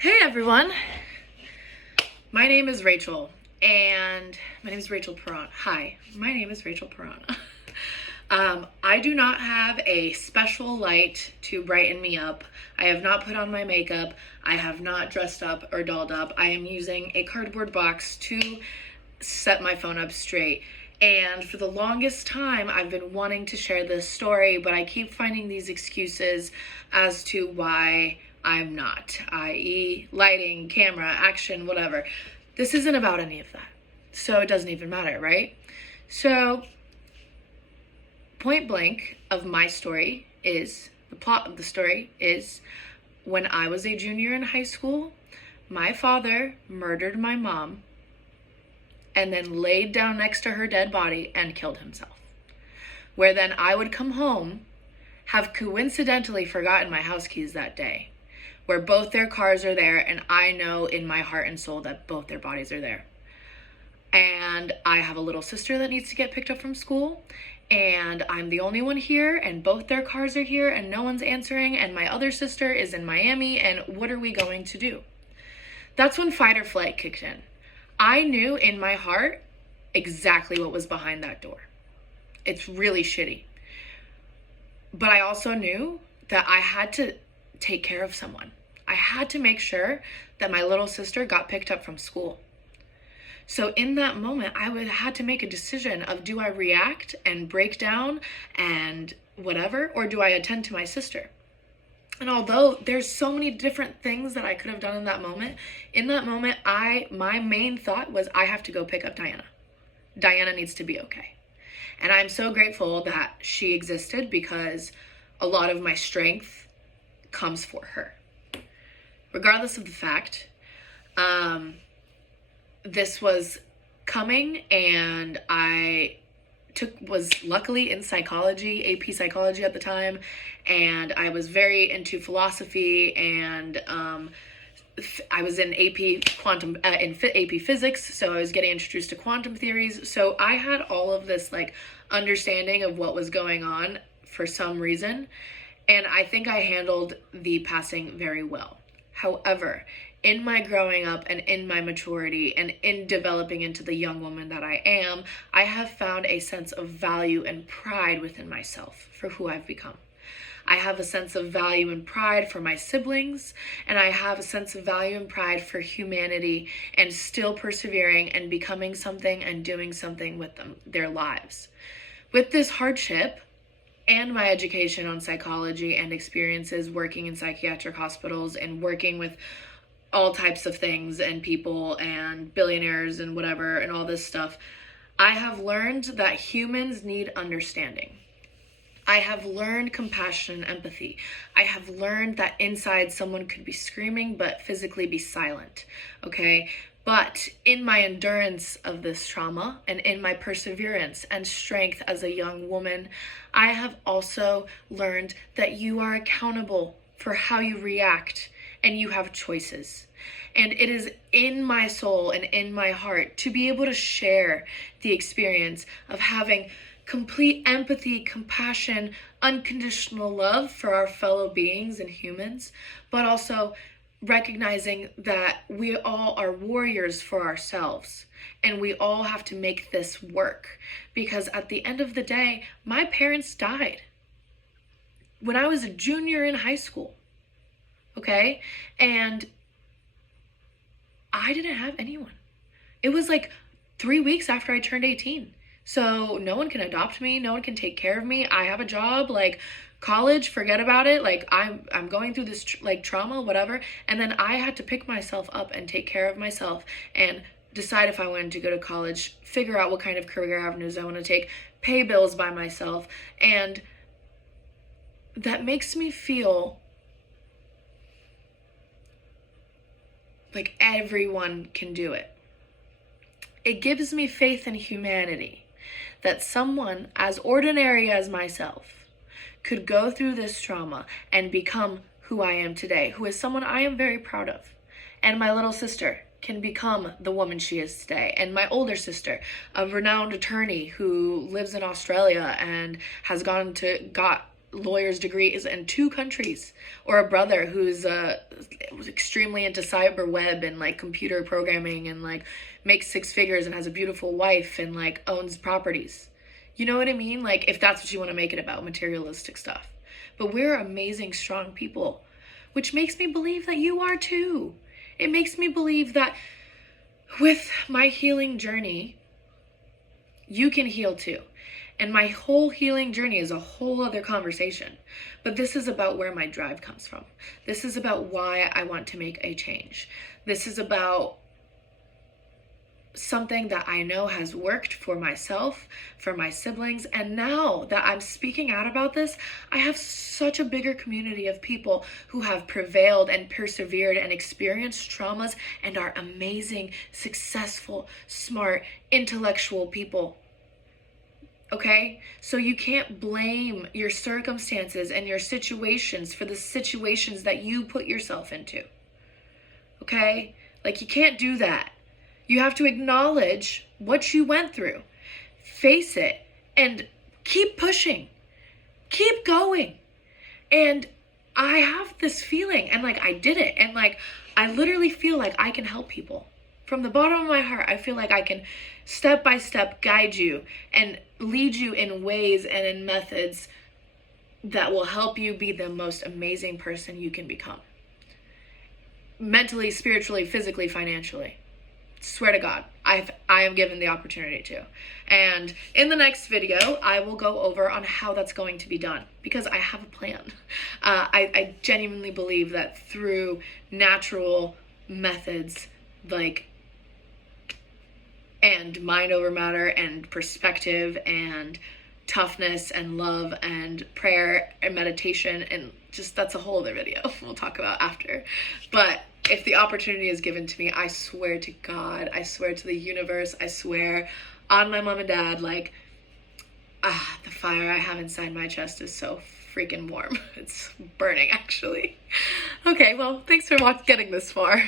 Hey everyone, my name is Rachel, and my name is Rachel Perron. Hi, my name is Rachel Perron. I do not have a special light to brighten me up. I have not put on my makeup. I have not dressed up or dolled up. I am using a cardboard box to set my phone up straight. And for the longest time, I've been wanting to share this story, but I keep finding these excuses as to why I'm not, i.e., lighting, camera, action, whatever. This isn't about any of that. So it doesn't even matter, right? So, point blank of my story is the plot of the story is when I was a junior in high school, my father murdered my mom and then laid down next to her dead body and killed himself. Where then I would come home, have coincidentally forgotten my house keys that day, where both their cars are there, and I know in my heart and soul that both their bodies are there. And I have a little sister that needs to get picked up from school, and I'm the only one here, and both their cars are here, and no one's answering, and my other sister is in Miami, and what are we going to do? That's when fight or flight kicked in. I knew in my heart exactly what was behind that door. It's really shitty. But I also knew that I had to take care of someone. I had to make sure that my little sister got picked up from school. So in that moment, I had to make a decision of, do I react and break down and whatever, or do I attend to my sister? And although there's so many different things that I could have done in that moment, my main thought was, I have to go pick up Diana. Diana needs to be okay. And I'm so grateful that she existed, because a lot of my strength comes for her. Regardless of the fact, this was coming, and I was luckily in psychology, AP psychology at the time, and I was very into philosophy, and I was in AP AP physics, so I was getting introduced to quantum theories. So I had all of this understanding of what was going on for some reason, and I think I handled the passing very well. However, in my growing up and in my maturity and in developing into the young woman that I am, I have found a sense of value and pride within myself for who I've become. I have a sense of value and pride for my siblings, and I have a sense of value and pride for humanity, and still persevering and becoming something and doing something with their lives. With this hardship and my education on psychology and experiences working in psychiatric hospitals and working with all types of things and people and billionaires and whatever and all this stuff, I have learned that humans need understanding. I have learned compassion and empathy. I have learned that inside someone could be screaming but physically be silent, okay? But in my endurance of this trauma and in my perseverance and strength as a young woman, I have also learned that you are accountable for how you react, and you have choices. And it is in my soul and in my heart to be able to share the experience of having complete empathy, compassion, unconditional love for our fellow beings and humans, but also recognizing that we all are warriors for ourselves, and we all have to make this work. Because at the end of the day, my parents died when I was a junior in high school, okay? And I didn't have anyone. It was 3 weeks after I turned 18. So no one can adopt me, no one can take care of me. I have a job, college, forget about it. I'm going through this trauma, whatever. And then I had to pick myself up and take care of myself and decide if I wanted to go to college, figure out what kind of career avenues I want to take, pay bills by myself. And that makes me feel like everyone can do it. It gives me faith in humanity that someone as ordinary as myself could go through this trauma and become who I am today, who is someone I am very proud of. And my little sister can become the woman she is today. And my older sister, a renowned attorney who lives in Australia and has got lawyer's degree is in 2 countries, or a brother who's was extremely into cyber web and like computer programming and like makes 6 figures and has a beautiful wife and like owns properties. You know what I mean? Like, if that's what you want to make it about, materialistic stuff. But we're amazing, strong people, which makes me believe that you are too. It makes me believe that with my healing journey, you can heal too. And my whole healing journey is a whole other conversation. But this is about where my drive comes from. This is about why I want to make a change. This is about something that I know has worked for myself, for my siblings, and now that I'm speaking out about this, I have such a bigger community of people who have prevailed and persevered and experienced traumas and are amazing, successful, smart, intellectual people. Okay? So you can't blame your circumstances and your situations for the situations that you put yourself into. Okay? Like, you can't do that. You have to acknowledge what you went through, face it, and keep pushing, keep going. And I have this feeling, and like, I did it, and like, I literally feel like I can help people. From the bottom of my heart, I feel like I can step by step guide you and lead you in ways and in methods that will help you be the most amazing person you can become. Mentally, spiritually, physically, financially. Swear to God, I am given the opportunity to. And in the next video, I will go over on how that's going to be done, because I have a plan. I genuinely believe that through natural methods, like, and mind over matter and perspective and toughness and love and prayer and meditation, and just, that's a whole other video we'll talk about after. But if the opportunity is given to me, I swear to God, I swear to the universe, I swear on my mom and dad, like, the fire I have inside my chest is so freaking warm. It's burning, actually. Okay, well, thanks for getting this far.